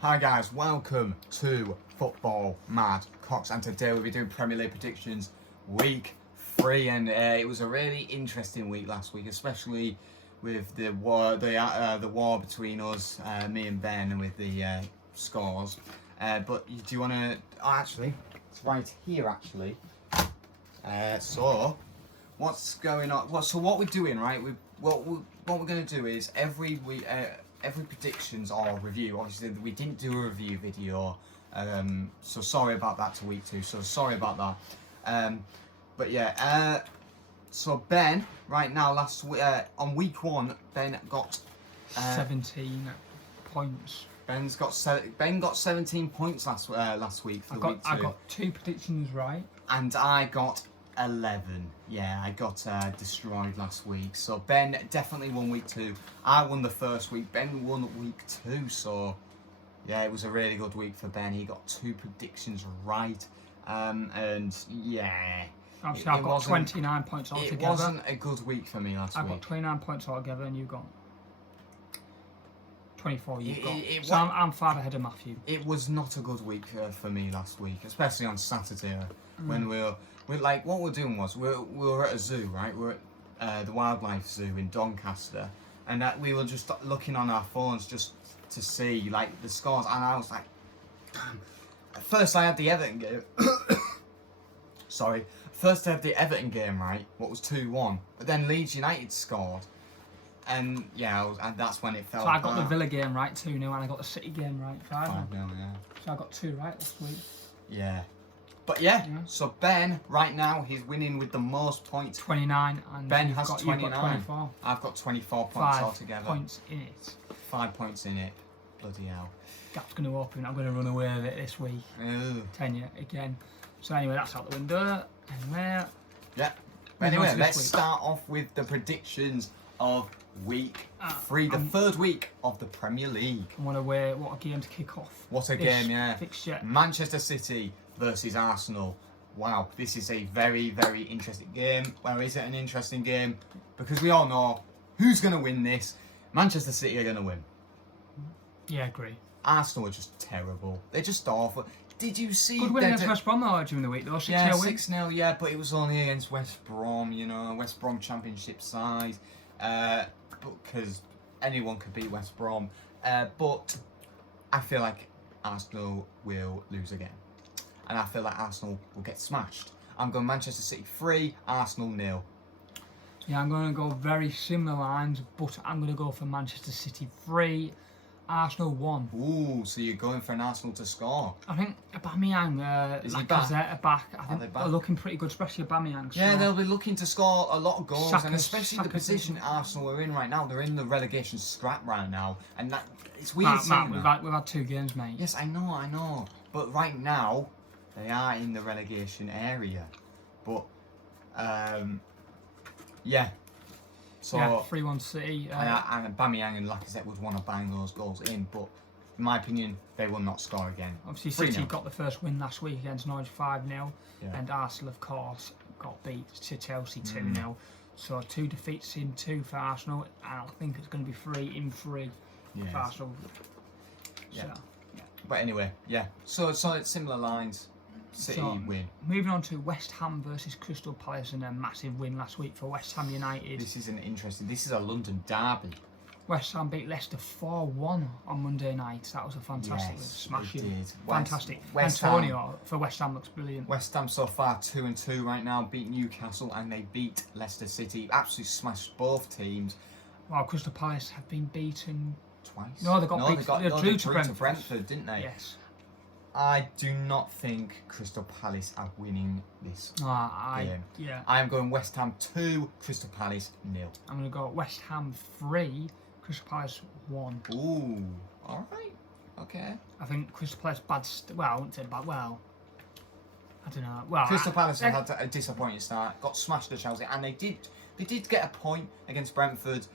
Hi guys, welcome to Football Mad Cox, and today we'll be doing Premier League predictions week 3, and it was a really interesting week last week, especially with the war between us, me and Ben, and with the scores. But do you want to? Oh, actually, it's right here. Actually, so what's going on? So what we're doing, right? What we're going to do is every week. Every predictions or review. Obviously, we didn't do a review video, so sorry about that to week 2. So sorry about that. But yeah, so Ben, right now, on week 1, Ben got 17 points. Ben got 17 points last week for week 2. I got 2 predictions right, and I got 11. Yeah, I got destroyed last week. So Ben definitely won week 2. I won the first week. Ben won week 2. So yeah, it was a really good week for Ben. He got 2 predictions right. And yeah, obviously I got 29 points altogether. It wasn't a good week for me last week. I got 29 points altogether, and you got 24. I'm far ahead of Matthew. It was not a good week for me last week, especially on Saturday when we're like, what we're doing was we were at a zoo, right? We're at the wildlife zoo in Doncaster, and we were just looking on our phones just to see like the scores, and I was like, damn. At first I had the Everton game. Sorry. First I had the Everton game right, what was 2-1, but then Leeds United scored, and yeah, and that's when it fell apart. So I got the Villa game right 2-0, and I got the City game right 5-0. Yeah. So I got 2 right last week. Yeah. But yeah, so Ben, right now, he's winning with the most points. 29, and Ben has 29. You've got 24. I've got 24 points 5 altogether. 5 points in it. 5 points in it. Bloody hell. Gap's going to open. I'm going to run away with it this week. Ooh. Tenure again. So anyway, that's out the window. Anyway. Yeah. Anyway, let's start off with the predictions of week 3, the third week of the Premier League. And what a game to kick off. What a game, yeah. Fixture. Manchester City versus Arsenal. Wow, this is a very, very interesting game. Well, is it an interesting game? Because we all know who's going to win this. Manchester City are going to win. Yeah, I agree. Arsenal are just terrible. They're just awful. Did you see... Good win against West Brom though during the week though. 6-0 yeah, 6-0, yeah, but it was only against West Brom, you know, West Brom Championship side. Because anyone could beat West Brom. But I feel like Arsenal will lose again. And I feel like Arsenal will get smashed. I'm going Manchester City 3, Arsenal 0. Yeah, I'm going to go very similar lines, but I'm going to go for Manchester City 3, Arsenal 1. Ooh, so you're going for an Arsenal to score? I think Aubameyang, is he back? Are back. I think they're looking pretty good, especially Aubameyang. Yeah, they'll be looking to score a lot of goals, and especially the position Arsenal are in right now. They're in the relegation scrap right now, and that it's weird. Matt, we've had 2 games, mate. Yes, I know. But right now, they are in the relegation area. But, yeah. So, yeah, 3-1 City. And Aubameyang and Lacazette would want to bang those goals in, but in my opinion, they will not score again. Obviously, City got the first win last week against Norwich 5-0, and Arsenal, of course, got beat to Chelsea 2-0. So 2 defeats in 2 for Arsenal, and I think it's going to be 3 in 3 for Arsenal. Yeah. So, yeah. But anyway, yeah. So it's similar lines. City win. Moving on to West Ham versus Crystal Palace, and a massive win last week for West Ham United. This is this is a London derby. West Ham beat Leicester 4-1 on Monday night. That was a fantastic smashing. They did. Fantastic. West Antonio Ham, for West Ham looks brilliant. West Ham so far 2-2 right now. Beat Newcastle and they beat Leicester City. Absolutely smashed both teams. While Crystal Palace have been beaten twice. No, they drew to Brentford, didn't they? Yes. I do not think Crystal Palace are winning this game. I am going West Ham 2, Crystal Palace 0. I'm going to go West Ham 3, Crystal Palace 1. Ooh, all right, okay. I think Crystal Palace I wouldn't say bad. Well, I don't know. Well, Crystal Palace have had a disappointing start. Got smashed at Chelsea, and they did get a point against Brentford.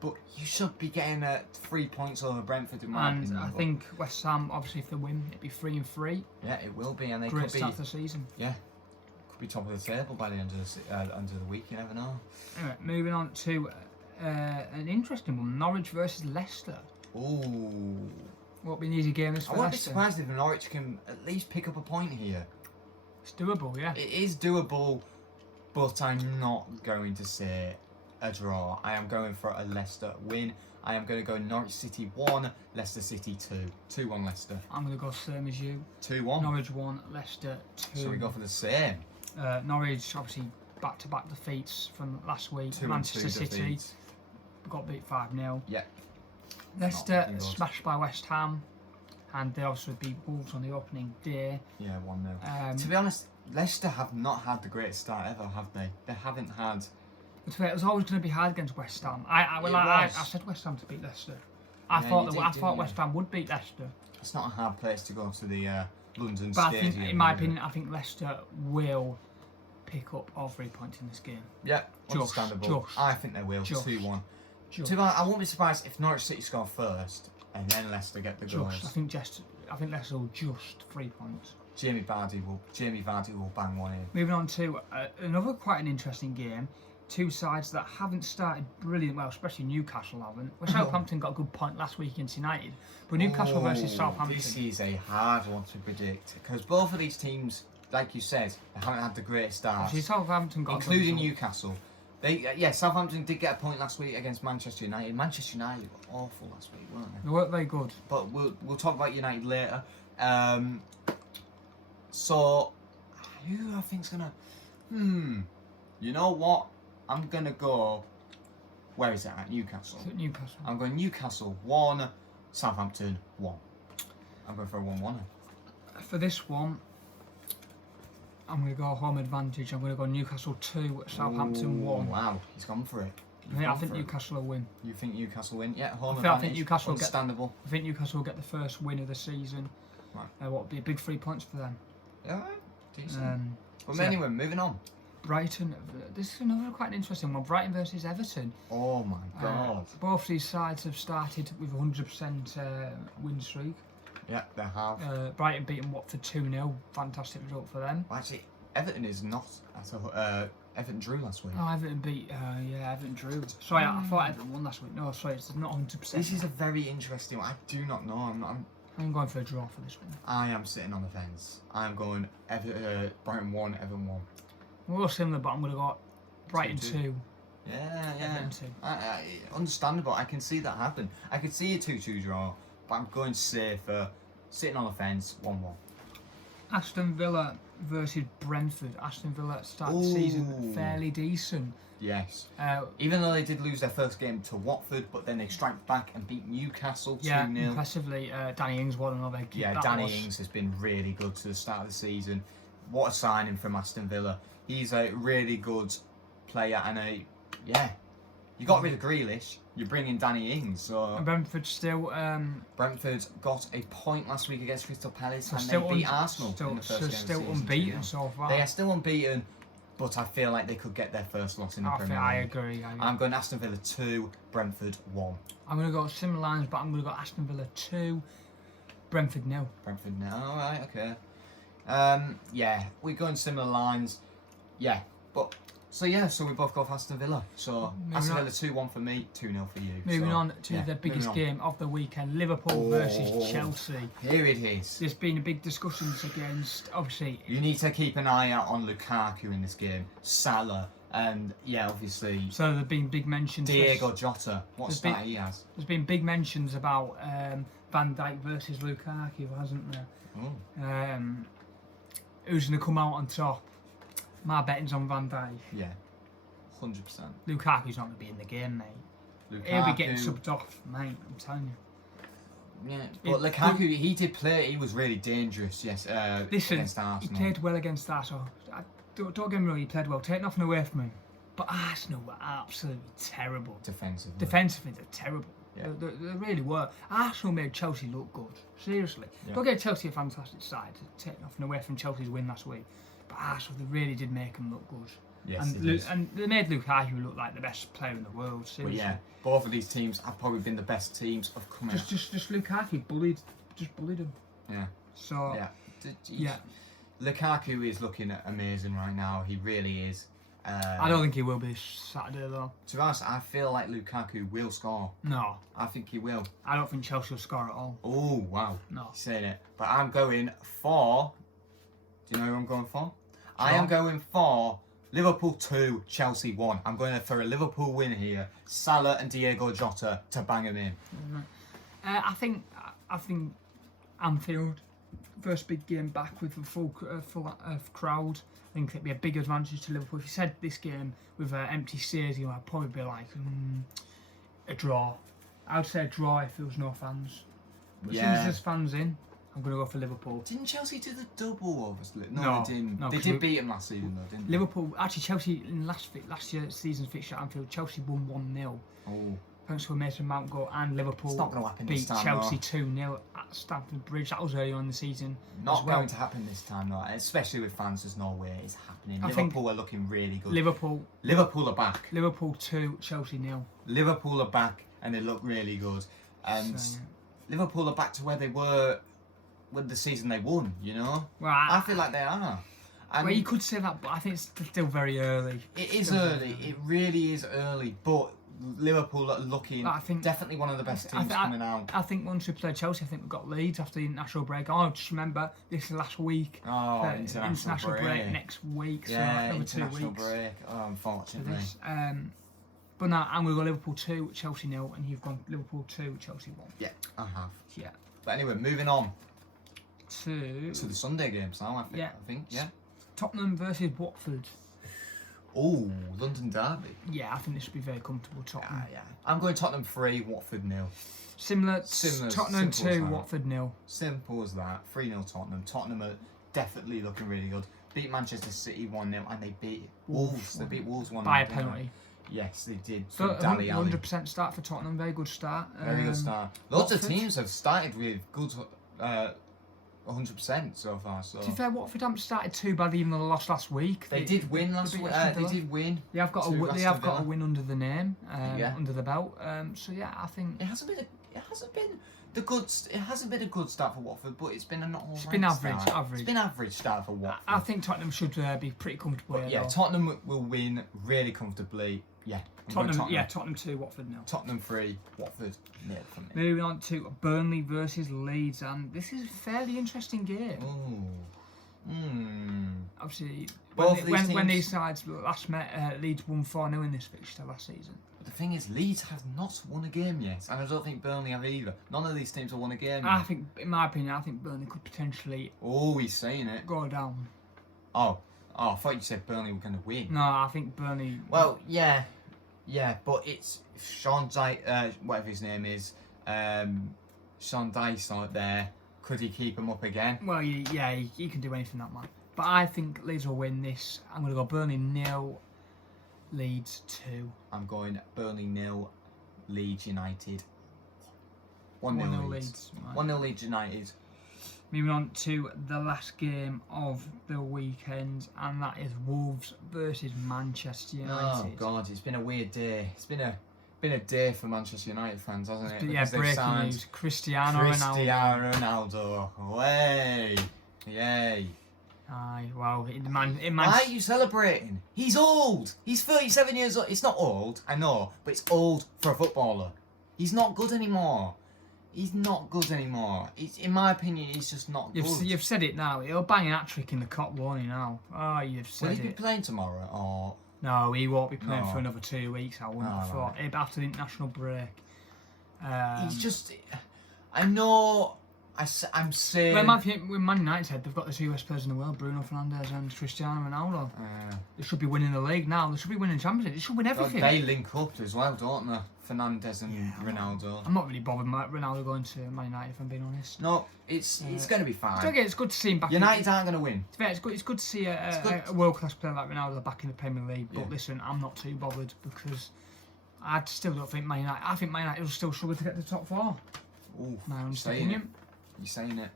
But you should be getting 3 points over Brentford in my opinion. I think West Ham, obviously, if they win, it'd be 3 in 3. Yeah, it will be, and they Great could be start to the season. Yeah, could be top of the table by the end of the week. You never know. Anyway, moving on to an interesting one: Norwich versus Leicester. Ooh, Won't be an easy game this for I wouldn't be Leicester. surprised if Norwich can at least pick up a point here. It's doable, yeah. It is doable, but I'm not going to say a draw. I am going for a Leicester win. I am going to go Norwich City 1, Leicester City 2. 2-1 Leicester. I'm going to go same as you. 2-1. Norwich 1, Leicester 2. So we go for the same. Norwich, obviously, back-to-back defeats from last week. 2-2 Manchester City defeats. got beat 5-0. Yeah. Leicester looking good. smashed by West Ham. And they also beat Wolves on the opening day. Yeah, 1-0. To be honest, Leicester have not had the greatest start ever, have they? They haven't had... It was always going to be hard against West Ham. I said West Ham to beat Leicester. I thought West Ham would beat Leicester. It's not a hard place to go to the London But Stadium. I think, in my opinion, I think Leicester will pick up all 3 points in this game. Yeah, understandable. I think they will. 2-1. I won't be surprised if Norwich City score first and then Leicester get the goals. I think Leicester will just 3 points. Jamie Vardy will bang one in. Moving on to another quite an interesting game. Two sides that haven't started brilliant well, especially Newcastle haven't. Well, Southampton got a good point last week against United, but Newcastle versus Southampton. This is a hard one to predict because both of these teams, like you said, they haven't had the greatest start. Southampton got including Newcastle. Southampton did get a point last week against Manchester United. Manchester United were awful last week, weren't they? They weren't very good. But we'll talk about United later. So who I think's gonna? You know what? I'm gonna go. Where is it at? Newcastle. Newcastle. I'm going Newcastle 1, Southampton 1. I'm going for a 1-1. For this one, I'm going to go home advantage. I'm going to go Newcastle 2, Southampton 1. Wow, he's gone for it. I think Newcastle will win. You think Newcastle win? Yeah, home advantage. I think Newcastle understandable. I think Newcastle will get the first win of the season. Right. What would be a big 3 points for them. Yeah, decent. Anyway, moving on. Brighton. This is another quite an interesting one. Brighton versus Everton. Oh my God. Both these sides have started with 100% win streak. Yeah, they have. Brighton beating Watford 2-0. Fantastic result for them. Well, actually, Everton is not at all. Everton drew last week. Oh, Everton beat. Everton drew. Sorry, I thought Everton won last week. No, sorry, it's not 100%. This is a very interesting one. I do not know. I'm going for a draw for this one. I am sitting on the fence. I'm going Brighton 1, Everton 1. We're all similar, but I'm going to go Brighton 2. Yeah. Everton 2. Understandable. I can see that happen. I could see a 2-2 draw, but I'm going safer. Sitting on the fence, 1-1. Aston Villa versus Brentford. Aston Villa started the season fairly decent. Yes. Even though they did lose their first game to Watford, but then they strike back and beat Newcastle 2-0. Yeah, impressively. Danny Ings won another kick. Yeah, Danny Ings has been really good to the start of the season. What a signing from Aston Villa. He's a really good player and you got rid of Grealish, you bring in Danny Ings. So And Brentford still... Brentford got a point last week against Crystal Palace and they beat Arsenal in the first game still of the season, unbeaten so far. They are still unbeaten, but I feel like they could get their first loss in the Premier League. I agree. I'm going Aston Villa 2, Brentford 1. I'm going to go similar lines, but I'm going to go Aston Villa 2, Brentford 0. Brentford 0, alright, okay. We're going similar lines. Yeah, but... So we both go for Aston Villa. So Aston Villa 2-1 for me, 2-0 for you. Moving on to the biggest game of the weekend, Liverpool versus Chelsea. Here it is. There's been a big discussions against, obviously... You need to keep an eye out on Lukaku in this game, Salah, and obviously... So there've been big mentions... Diego Jota, what stat he has. There's been big mentions about Van Dijk versus Lukaku, hasn't there? Who's going to come out on top? My betting's on Van Dijk. Yeah, 100%. Lukaku's not going to be in the game, mate. He'll be getting subbed off, mate, I'm telling you. Yeah, but Lukaku, he did play, he was really dangerous, against Arsenal. He played well against Arsenal. Don't get me wrong, he played well, take nothing away from him. But Arsenal were absolutely terrible. Defensively, they're terrible. Yeah. They really were. Arsenal made Chelsea look good, seriously. Yeah. Don't get Chelsea a fantastic side, take nothing away from Chelsea's win last week. But Arsenal, they really did make them look good. Yes, and they made Lukaku look like the best player in the world. Seriously. But both of these teams have probably been the best teams of coming. Just Lukaku bullied him. Yeah. So Lukaku is looking amazing right now. He really is. I don't think he will be this Saturday though. To be honest, I feel like Lukaku will score. No. I think he will. I don't think Chelsea will score at all. Oh, wow. No. You're saying it. But I'm going for... Do you know who I'm going for? Sure. I am going for Liverpool 2, Chelsea 1. I'm going for a Liverpool win here. Salah and Diego Jota to bang him in. I think Anfield, first big game back with a full crowd. I think it'd be a big advantage to Liverpool. If you said this game with an empty stadium, I'd probably be like a draw. I would say a draw if there was no fans. But as soon as there's fans in, I'm going to go for Liverpool. Didn't Chelsea do the double, obviously? No, they didn't. No, they did beat him last season, though, didn't they? Liverpool, actually, Chelsea, in last year's season's fixture at Anfield, Chelsea won 1-0. Oh. Thanks to a Mason Mount goal, and Liverpool beat Chelsea 2-0 at Stamford Bridge. That was earlier on in the season. Not going to happen this time, though. Especially with fans, there's no way it's happening. Liverpool are looking really good. Liverpool are back. Liverpool 2, Chelsea 0. Liverpool are back, and they look really good. And Liverpool are back to where they were with the season they won, you know? Well, I feel like they are. And well, you could say that, but I think it's still very early. It is early. It really is early, but Liverpool are looking definitely one of the best teams coming out. I think once we play Chelsea, I think we've got Leeds after the international break. Oh, just remember, this is last week. Oh, international break next week. So yeah, another international 2 weeks. break. Oh, unfortunately. But now I'm going to go Liverpool 2, Chelsea 0, and you've gone Liverpool 2, Chelsea 1. Yeah, I have. Yeah. But anyway, moving on to the Sunday games now, I think. Yeah. Tottenham versus Watford. Oh, London derby. Yeah, I think this should be very comfortable. Tottenham. Yeah. I'm going Tottenham 3, Watford 0. Similar. Tottenham 2, Watford 0. Simple as that. 3-0 Tottenham. Tottenham are definitely looking really good. Beat Manchester City 1-0 and they beat Wolves. They beat Wolves 1-0. By a penalty. Yes, they did. So 100% start for Tottenham. Very good start. Very good start. Lots of teams have started with good 100% so far. So. To be fair, Watford haven't started too bad, even though they lost last week. They did win last week. They did win. They have got a win under the name, under the belt. So yeah, I think it hasn't been a good start for Watford, but it's been an alright. It's been average. It's been average start for Watford. I think Tottenham should be pretty comfortable. But yeah, Tottenham will win really comfortably. Yeah. Tottenham 2, Watford 0. Tottenham 3, Watford 0 for me. Moving on to Burnley versus Leeds, and this is a fairly interesting game. Obviously, when these sides last met, Leeds won 4-0 in this fixture last season. But the thing is, Leeds have not won a game yet, and I don't think Burnley have either. None of these teams have won a game yet. I think, in my opinion, Burnley could potentially. Oh, he's saying it. Go down. Oh, I thought you said Burnley were going to win. No, I think Burnley. Well, yeah, but it's Sean Dyche, whatever his name is, Sean Dyche out there. Could he keep him up again? Well, yeah, he can do anything, that man. But I think Leeds will win this. I'm going to go Burnley 0, Leeds 2. I'm going Burnley 0, Leeds United 1-0 Leeds. 1-0 Leeds United. Moving on to the last game of the weekend, and that is Wolves versus Manchester United. Oh God, it's been a weird day. It's been a day for Manchester United fans, hasn't it? Yeah, breaking news: Cristiano Ronaldo. Way, yay! Aye, well, why are you celebrating? He's old. He's 37 years old. It's not old, I know, but it's old for a footballer. He's not good anymore. In my opinion, he's just not good. You've said it now. He'll bang an hat-trick in the Cup, won't he, now? Oh, you've said it. Will he be playing tomorrow, or...? No, he won't be playing for another 2 weeks, I wouldn't have thought. Right. After the international break. He's just... I know... I'm saying... When Man United, they've got the 2 best players in the world, Bruno Fernandes and Cristiano Ronaldo. They should be winning the league now. They should be winning the Champions League. They should win everything. They link up as well, don't they? Fernandes and Ronaldo. I'm not really bothered with Ronaldo going to Man United, if I'm being honest. No, it's going to be fine. It's good to see him back. United aren't going to win. It's good to see a world-class player like Ronaldo back in the Premier League. But listen, I'm not too bothered because I still don't think Man United... I think Man United will still struggle to get to the top 4. Ooh, my honest opinion. You're saying it.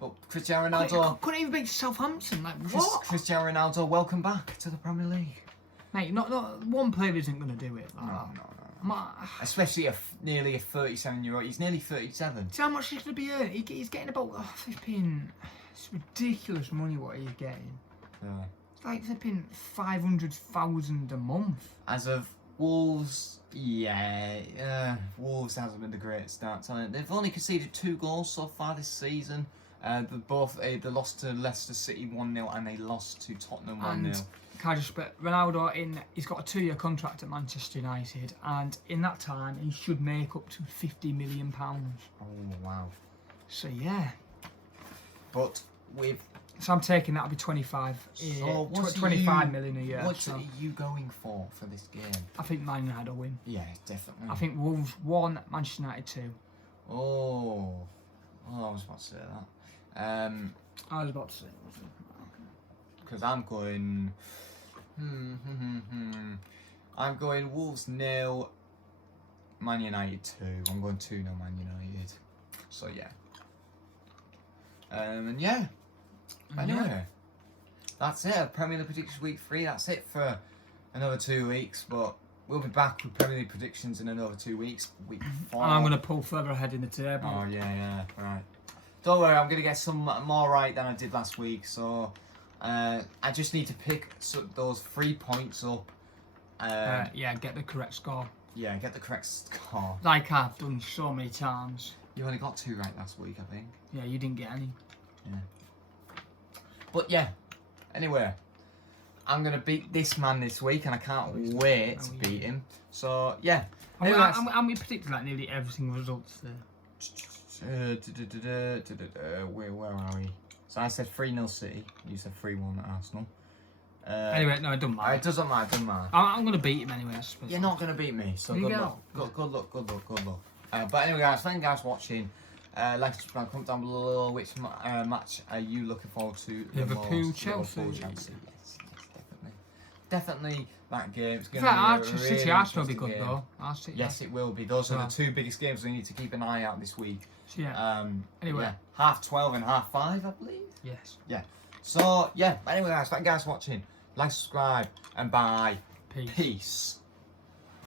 But Cristiano Ronaldo... Couldn't even beat Southampton. Like, what? Cristiano Ronaldo, welcome back to the Premier League. Mate, not one player isn't going to do it. No. Especially nearly a 37-year-old. He's nearly 37. See how much he's going to be earning? He's getting about... It's ridiculous money what he's getting. Yeah. It's like flipping 500,000 a month. As of Wolves, Wolves hasn't been the great start to it. They've only conceded 2 goals so far this season. They lost to Leicester City 1-0 and they lost to Tottenham 1-0. And can I just put Ronaldo in? He's got a 2-year contract at Manchester United, and in that time he should make up to £50 million. Oh wow! So yeah. But with I'm taking that'll be 25 million a year. What are you going for this game? I think Man United will win. Yeah, definitely. I think Wolves 1, Manchester United 2. Oh, I was about to say that. I was about to say because I'm going. I'm going Wolves 0, Man United 2. I'm going 2-0 Man United. So yeah. And yeah. Anyway, that's it. Premier League predictions week 3. That's it for another 2 weeks. But we'll be back with Premier League predictions in another 2 weeks. Week 4. And I'm going to pull further ahead in the table. Oh yeah, right. Don't worry, I'm going to get some more right than I did last week. So I just need to pick those 3 points up. Get the correct score. Yeah, get the correct score. Like I've done so many times. You only got 2 right last week, I think. Yeah, you didn't get any. Yeah. But yeah, anyway, I'm going to beat this man this week and I can't wait to beat him. So, yeah. And we predicted like nearly every single results there. Where are we? So I said 3-0 City, you said 3-1 at Arsenal. Anyway, no, it doesn't matter. It doesn't matter. I'm going to beat him anyway, I suppose. You're not going to beat me, so good luck. Good luck. But anyway, guys, thank you guys for watching. Like and subscribe, comment down below which match are you looking forward to the Liverpool, most? Chelsea. Yes, definitely that game. It's going to be City Arsenal will be good though. Yes, it will be. Those are the 2 biggest games we need to keep an eye out this week. So, yeah. Anyway, 12:30 and 5:30, I believe. Yes. Yeah. So yeah. Anyway, guys, thank you guys for watching. Like, subscribe, and bye. Peace. Peace.